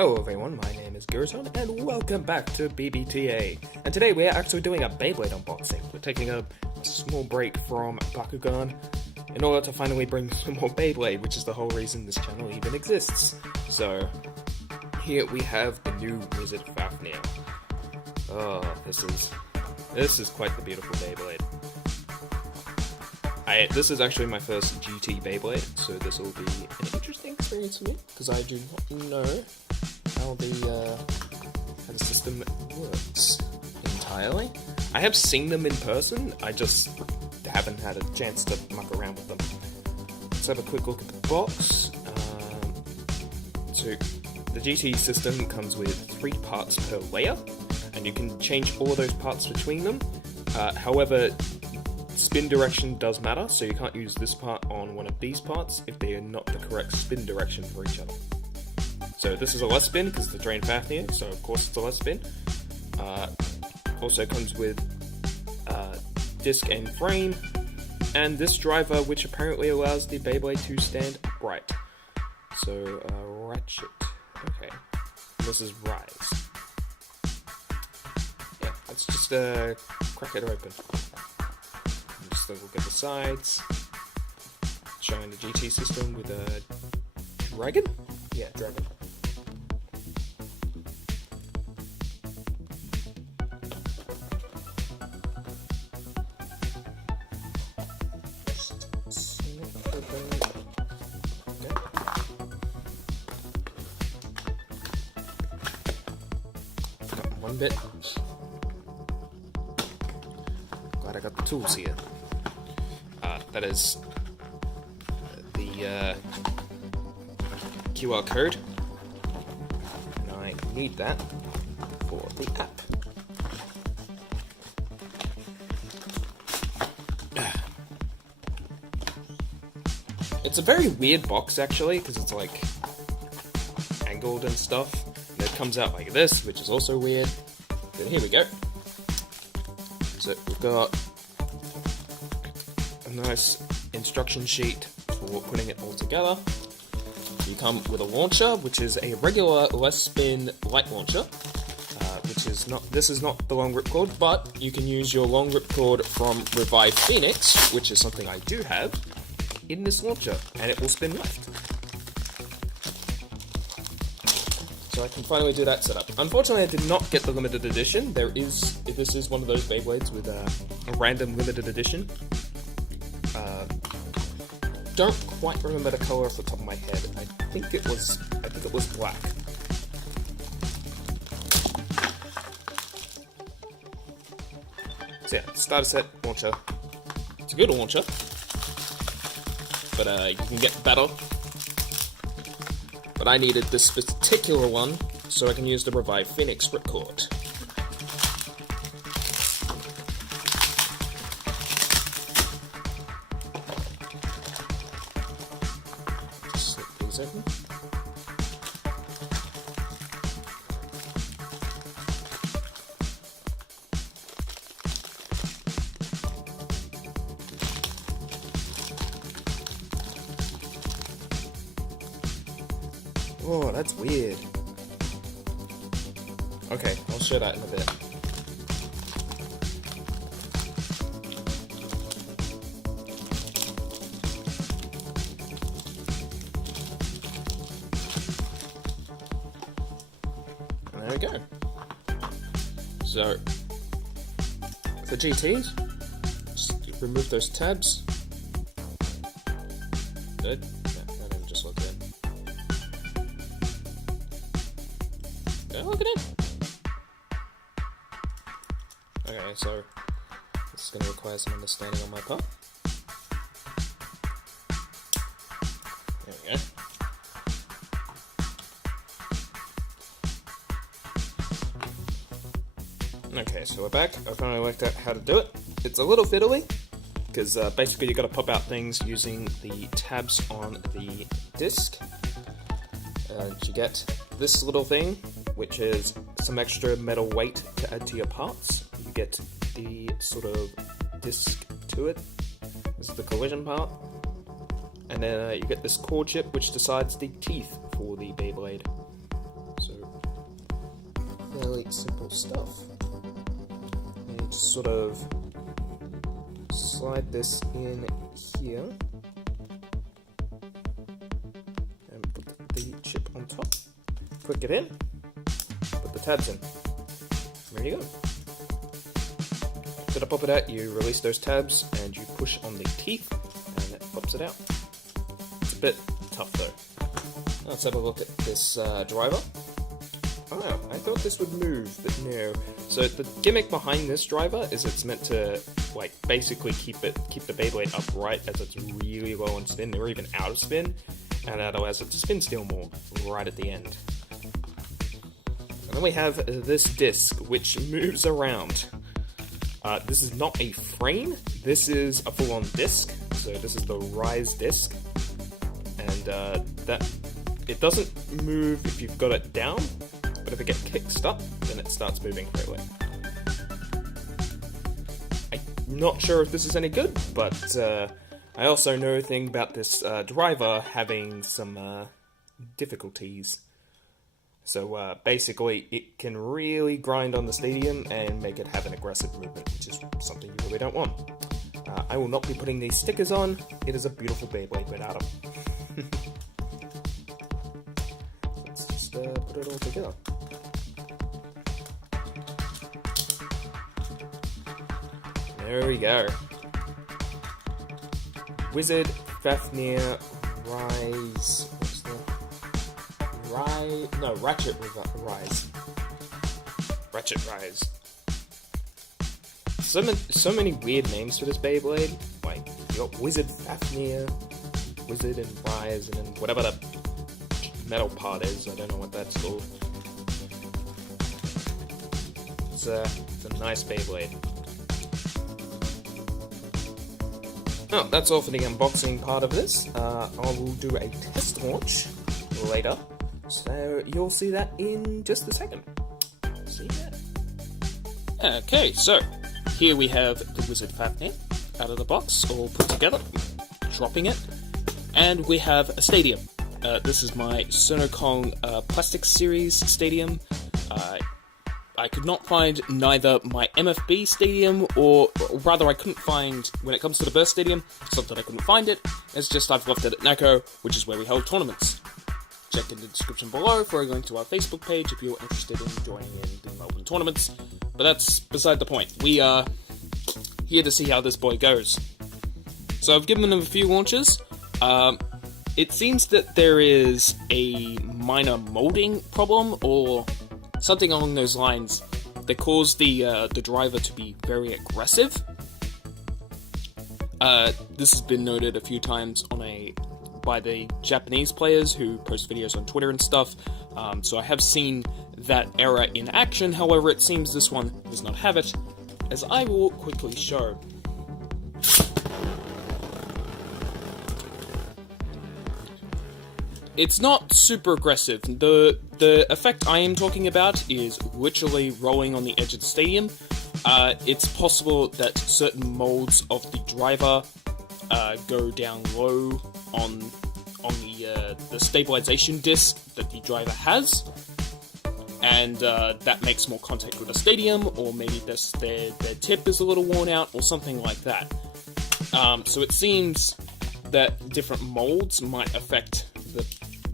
Hello everyone, my name is Giraton, and welcome back to B.B.T.A. And today we are actually doing a Beyblade unboxing. We're taking a small break from Bakugan in order to finally bring some more Beyblade, which is the whole reason this channel even exists. So, here we have the new Wizard Fafnir. Oh, this is quite the beautiful Beyblade. This is actually my first GT Beyblade, so this will be an interesting experience for me, because I do not know how the system works entirely. I have seen them in person, I just haven't had a chance to muck around with them. Let's have a quick look at the box. So the GT system comes with 3 parts per layer, and you can change all of those parts between them. However, spin direction does matter, so you can't use this part on one of these parts if they are not the correct spin direction for each other. So this is a less spin because it's the trained Fafnir, so of course it's a less spin. Also comes with disc and frame, and this driver which apparently allows the Beyblade to stand upright. So ratchet, okay, this is rise. Yeah, let's just crack it open. Just look at the sides, showing the GT system with a dragon? Yeah, dragon. Got one bit. Glad I got the tools here. That is the QR code, and I need that for the app. It's a very weird box actually, because it's like angled and stuff, and it comes out like this, which is also weird. But here we go. So we've got a nice instruction sheet for putting it all together. You come with a launcher, which is a regular less spin light launcher, this is not the long ripcord, but you can use your long ripcord from Revive Phoenix, which is something I do have, in this launcher, and it will spin left. So I can finally do that setup. Unfortunately, I did not get the limited edition. This is one of those Beyblades with a random limited edition. Don't quite remember the color off the top of my head. I think it was black. So yeah, starter set launcher. It's a good launcher, but you can get better. But I needed this particular one so I can use the Revive Phoenix ripcord. Open. Oh, that's weird. Okay, I'll show that in a bit. There we go. So, for GTs, just remove those tabs. Good. No, let me just look at it. Go look at it. Okay, so this is going to require some understanding on my part. There we go. Okay, so we're back. I finally worked out how to do it. It's a little fiddly, because basically you've got to pop out things using the tabs on the disc. You get this little thing, which is some extra metal weight to add to your parts. You get the sort of disc to it. This is the collision part. And then you get this core chip, which decides the teeth for the Beyblade. So fairly simple stuff. You just sort of slide this in here and put the chip on top, click it in, put the tabs in. Ready to go. After I pop it out, you release those tabs and you push on the teeth and it pops it out. It's a bit tough though. Let's have a look at this driver. Oh, I thought this would move, but no. So the gimmick behind this driver is it's meant to, like, basically keep the Beyblade upright as it's really low on spin, or even out of spin, and that allows it to spin still more right at the end. And then we have this disc, which moves around. This is not a frame, this is a full-on disc, so this is the Rise disc, and it doesn't move if you've got it down, but if it gets kicked up, then it starts moving quickly. I'm not sure if this is any good, but I also know a thing about this driver having some difficulties. So basically, it can really grind on the stadium and make it have an aggressive movement, which is something you really don't want. I will not be putting these stickers on. It is a beautiful Beyblade without them. Let's just put it all together. There we go. Wizard, Fafnir, Rise. What's the Ratchet Rise. Ratchet Rise. So many weird names for this Beyblade. Like, you got Wizard Fafnir, Wizard and Rise, and then whatever the metal part is. I don't know what that's called. It's a nice Beyblade. Oh, that's all for the unboxing part of this. I will do a test launch later, so you'll see that in just a second. See ya. Okay, so here we have the Wizard Fafnir out of the box, all put together, dropping it, and we have a stadium. This is my Sonokong Plastic Series stadium. I could not find neither my MFB stadium, or rather I couldn't find, when it comes to the Burst stadium, it's not that I couldn't find it, it's just I've left it at NACO, which is where we hold tournaments. Check in the description below for a link to our Facebook page if you're interested in joining in the Melbourne tournaments, but that's beside the point. We are here to see how this boy goes. So I've given him a few launches. It seems that there is a minor molding problem, or something along those lines, that caused the driver to be very aggressive. This has been noted a few times by the Japanese players who post videos on Twitter and stuff, so I have seen that error in action. However, it seems this one does not have it, as I will quickly show. It's not super aggressive. The effect I am talking about is literally rolling on the edge of the stadium. It's possible that certain molds of the driver go down low on the stabilization disc that the driver has, and that makes more contact with the stadium, or maybe their tip is a little worn out, or something like that. So it seems that different molds might affect the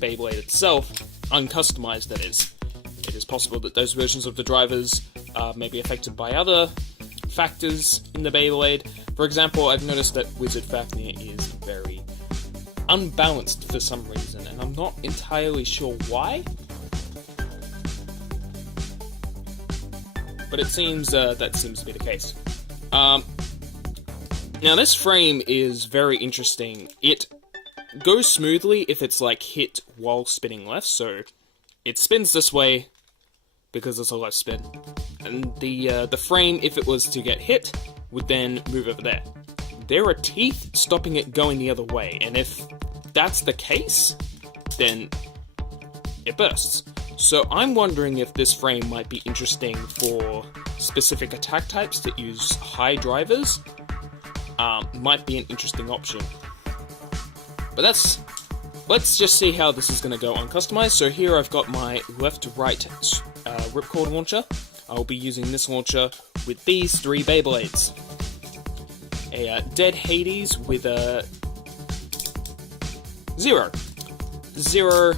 Beyblade itself, uncustomized that is. It is possible that those versions of the drivers may be affected by other factors in the Beyblade. For example, I've noticed that Wizard Fafnir is very unbalanced for some reason, and I'm not entirely sure why. But it seems that seems to be the case. Now this frame is very interesting. It goes smoothly if it's like hit while spinning left, so it spins this way because it's a left spin, and the frame, if it was to get hit, would then move over there. There are teeth stopping it going the other way, and if that's the case, then it bursts. So I'm wondering if this frame might be interesting for specific attack types that use high drivers. Might be an interesting option. But let's just see how this is going to go uncustomized. So here I've got my left to right ripcord launcher, I'll be using this launcher with these 3 Beyblades. A Dead Hades with a 0. 0,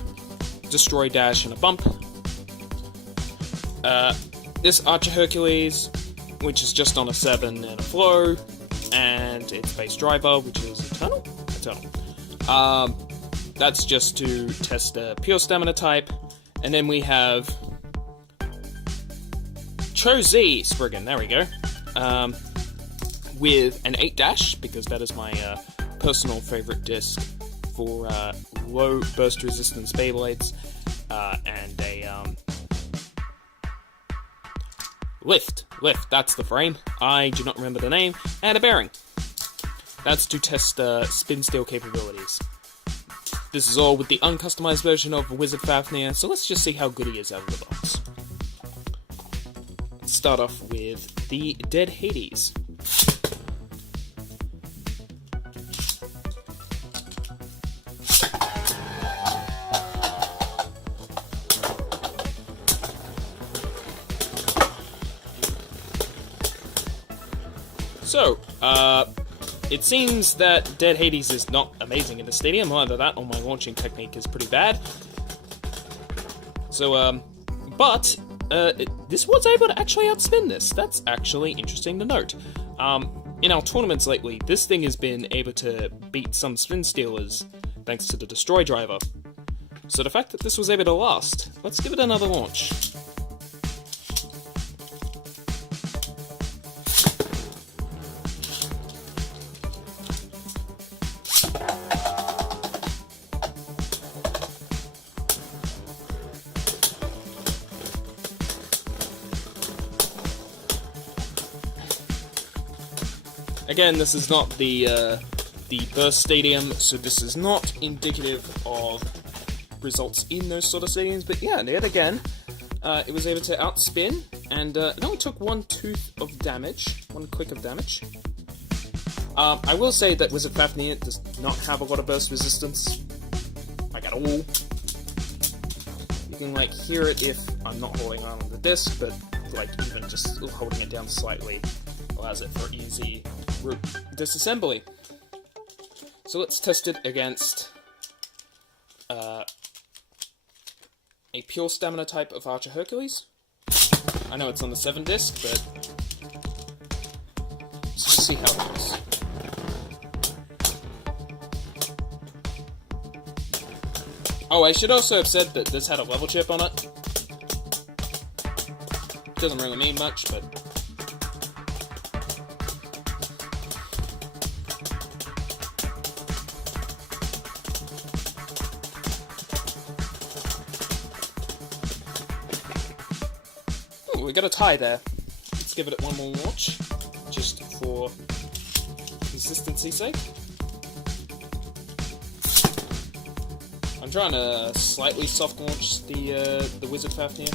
Destroy Dash, and a Bump. This Archer Hercules, which is just on a 7 and a Flow, and its base driver, which is Eternal? Eternal. That's just to test a pure stamina type. And then we have Cho-Z Spriggan, there we go, with an 8 dash, because that is my personal favourite disc for low burst resistance Beyblades, and a lift, that's the frame, I do not remember the name, and a bearing. That's to test spin steel capabilities. This is all with the uncustomized version of Wizard Fafnir, so let's just see how good he is out of the box. Let's start off with the Dead Hades. So, it seems that Dead Hades is not amazing in the stadium. Either that or my launching technique is pretty bad. So, but this was able to actually outspin this. That's actually interesting to note. In our tournaments lately, this thing has been able to beat some spin stealers thanks to the Destroy driver. So the fact that this was able to last, let's give it another launch. Again, this is not the burst stadium, so this is not indicative of results in those sort of stadiums, but yeah, yet again, it was able to outspin, and it only took 1 tooth of damage, 1 click of damage. I will say that Wizard Fafnir does not have a lot of burst resistance, like at all. You can like hear it if I'm not holding on the disc, but like even just holding it down slightly allows it for easy disassembly. So let's test it against a pure stamina type of Archer Hercules. I know it's on the 7 disc, but let's see how it goes. Oh, I should also have said that this had a level chip on it. Doesn't really mean much, but we got a tie there. Let's give it one more launch, just for consistency's sake. I'm trying to slightly soft launch the Wizard Fafnir.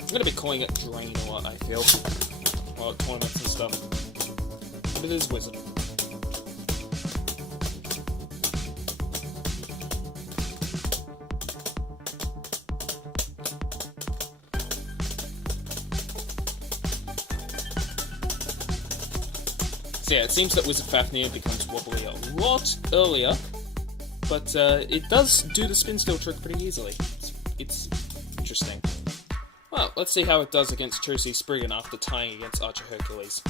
I'm going to be calling it Drain a lot, I feel, while at tournaments and stuff. But it is Wizard. So yeah, it seems that Wizard Fafnir becomes wobbly a lot earlier, but it does do the spin steel trick pretty easily. It's interesting. Well, let's see how it does against Cho-Z Spriggan after tying against Archer Hercules.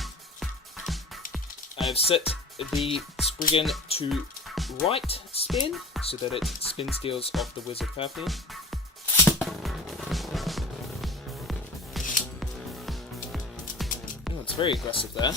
I have set the Spriggan to right spin, so that it spin steals off the Wizard Fafnir. Oh, it's very aggressive there.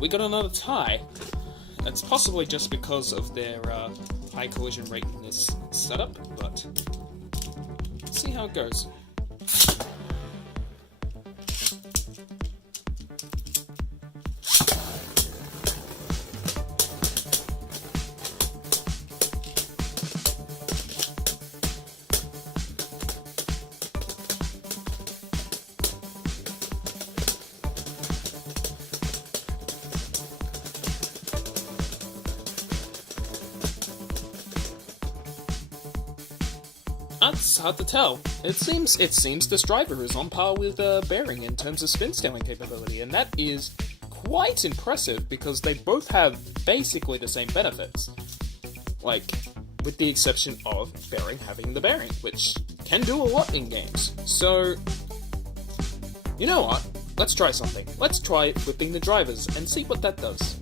We got another tie. That's possibly just because of their high collision rate in this setup, but let's see how it goes. It's hard to tell. It seems this driver is on par with Bearing in terms of spin scaling capability, and that is quite impressive because they both have basically the same benefits. Like, with the exception of Bearing having the Bearing, which can do a lot in games. So, you know what? Let's try something. Let's try flipping the drivers and see what that does.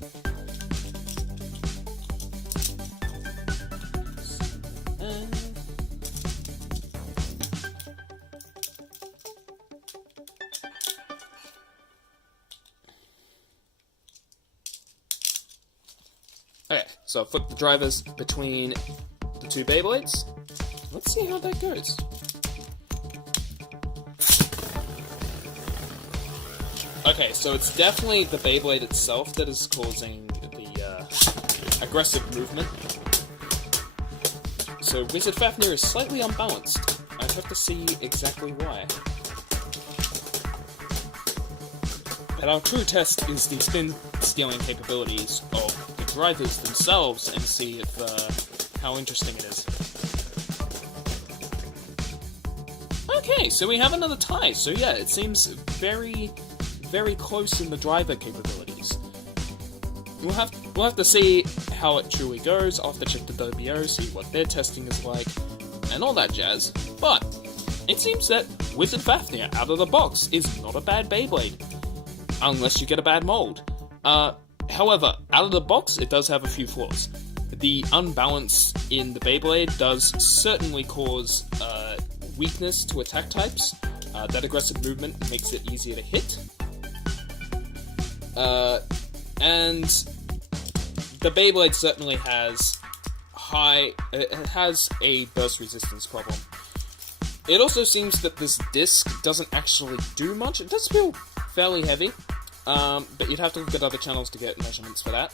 Okay, so flip the drivers between the two Beyblades. Let's see how that goes. Okay, so it's definitely the Beyblade itself that is causing the aggressive movement. So Wizard Fafnir is slightly unbalanced. I'd have to see exactly why. But our true test is the spin scaling capabilities of the drivers themselves and see if how interesting it is. Okay, so we have another tie. So yeah, it seems very close in the driver capabilities. We'll have to see how it truly goes. I'll have to check the WO, see what their testing is like, and all that jazz. But it seems that Wizard Fafnir out of the box is not a bad Beyblade, unless you get a bad mold. However, out of the box, it does have a few flaws. The unbalance in the Beyblade does certainly cause weakness to attack types. That aggressive movement makes it easier to hit. And the Beyblade certainly has a burst resistance problem. It also seems that this disc doesn't actually do much. It does feel fairly heavy, but you'd have to look at other channels to get measurements for that.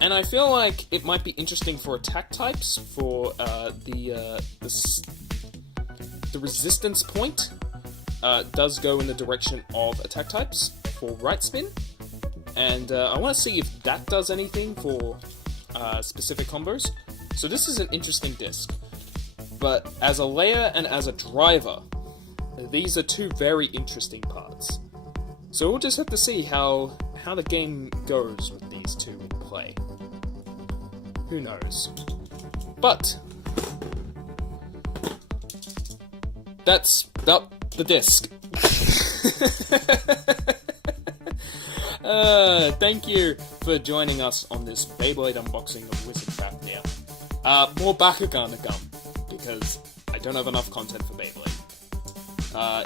And I feel like it might be interesting for attack types, for the resistance point does go in the direction of attack types for right spin, and I want to see if that does anything for specific combos. So this is an interesting disc, but as a layer and as a driver, these are two very interesting parts. So we'll just have to see how the game goes with these two in play. Who knows? But that's the disc. Thank you for joining us on this Beyblade unboxing of Wizard Fafnir. More Bakugan to come, because I don't have enough content for Beyblade.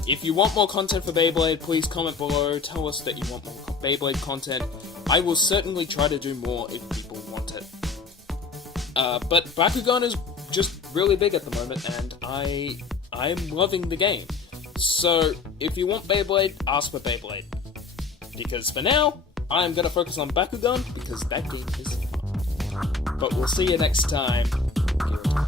If you want more content for Beyblade, please comment below, tell us that you want more Beyblade content. I will certainly try to do more if people want it. But Bakugan is just really big at the moment, and I'm loving the game. So, if you want Beyblade, ask for Beyblade. Because for now, I'm gonna focus on Bakugan, because that game is fun. But we'll see you next time. Giraton.